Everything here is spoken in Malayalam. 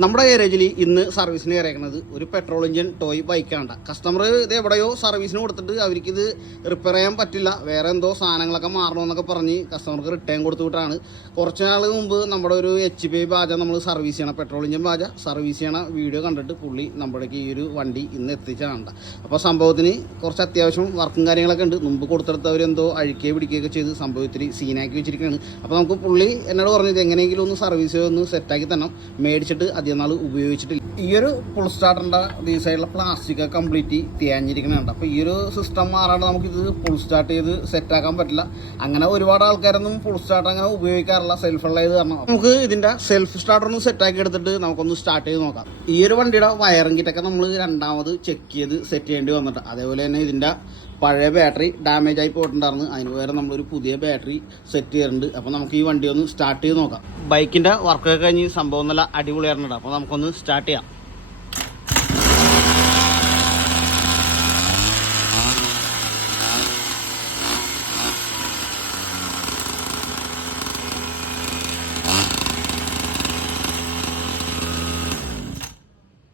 നമ്മുടെ ഗാരേജിൽ ഇന്ന് സർവീസിന് കയറിയേക്കുന്നത് ഒരു പെട്രോൾ എഞ്ചിൻ ടോയ് ബൈക്കാണ്. കസ്റ്റമർ ഇത് എവിടെയോ സർവീസിന് കൊടുത്തിട്ട് അവർക്കിത് റിപ്പയർ ചെയ്യാൻ പറ്റില്ല, വേറെ എന്തോ സാധനങ്ങളൊക്കെ മാറണമെന്നൊക്കെ പറഞ്ഞ് കസ്റ്റമർക്ക് റിട്ടേൺ കൊടുത്തു വിട്ടാണ്. കുറച്ച് നാൾ മുമ്പ് നമ്മുടെ ഒരു HP ബാജ നമ്മൾ സർവീസ് ചെയ്യണം, പെട്രോൾ എഞ്ചിൻ ബാജ സർവീസ് ചെയ്യണ വീഡിയോ കണ്ടിട്ട് പുള്ളി നമ്മുടേക്ക് ഈ ഒരു വണ്ടി ഇന്ന് എത്തിച്ചാണ്. അപ്പോൾ സംഭവത്തിന് കുറച്ച് അത്യാവശ്യം വർക്കും കാര്യങ്ങളൊക്കെ ഉണ്ട്. മുമ്പ് കൊടുത്തെടുത്തവരെന്തോ അഴിക്കുകയോ പിടിക്കുകയൊക്കെ ചെയ്ത് സംഭവത്തിൽ സീനാക്കി വെച്ചിരിക്കുകയാണ്. അപ്പോൾ നമുക്ക് പുള്ളി എന്നോട് പറഞ്ഞത് എങ്ങനെയെങ്കിലും ഒന്ന് സർവീസ് ഒന്ന് സെറ്റാക്കി തന്നെ മേടിച്ചിട്ട് അധികം നാൾ ഉപയോഗിച്ചിട്ടില്ല. ഈ ഒരു ഫുൾ സ്റ്റാർട്ടറിൻ്റെ ഈ സൈഡിലെ പ്ലാസ്റ്റിക് കംപ്ലീറ്റ് തേഞ്ഞിരിക്കുന്നുണ്ട്. അപ്പോൾ ഈ ഒരു സിസ്റ്റം മാറാണ്ട് നമുക്കിത് ഫുൾ സ്റ്റാർട്ട് ചെയ്ത് സെറ്റാക്കാൻ പറ്റില്ല. അങ്ങനെ ഒരുപാട് ആൾക്കാരൊന്നും ഫുൾ സ്റ്റാർട്ട് അങ്ങനെ ഉപയോഗിക്കാറില്ല, സെൽഫുള്ളത് കാരണം. നമുക്ക് ഇതിൻ്റെ സെൽഫ് സ്റ്റാർട്ടർ ഒന്ന് സെറ്റാക്കി എടുത്തിട്ട് നമുക്കൊന്ന് സ്റ്റാർട്ട് ചെയ്ത് നോക്കാം. ഈ ഒരു വണ്ടിയുടെ വയറിംഗ് കിറ്റൊക്കെ നമ്മൾ രണ്ടാമത് ചെക്ക് ചെയ്ത് സെറ്റ് ചെയ്യേണ്ടി വന്നിട്ട്, അതേപോലെ തന്നെ ഇതിൻ്റെ പഴയ ബാറ്ററി ഡാമേജ് ആയി പോയിട്ടുണ്ടായിരുന്നു. അതിന് പകരം നമ്മളൊരു പുതിയ ബാറ്ററി സെറ്റ് ചെയ്തിട്ടുണ്ട്. അപ്പോൾ നമുക്ക് ഈ വണ്ടി ഒന്ന് സ്റ്റാർട്ട് ചെയ്ത് നോക്കാം. ബൈക്കിൻ്റെ വർക്കൊക്കെ കഴിഞ്ഞ് സംഭവം നല്ല അടിപൊളിയായിരുന്നുണ്ട്. അപ്പോൾ നമുക്കൊന്ന് സ്റ്റാർട്ട് ചെയ്യാം.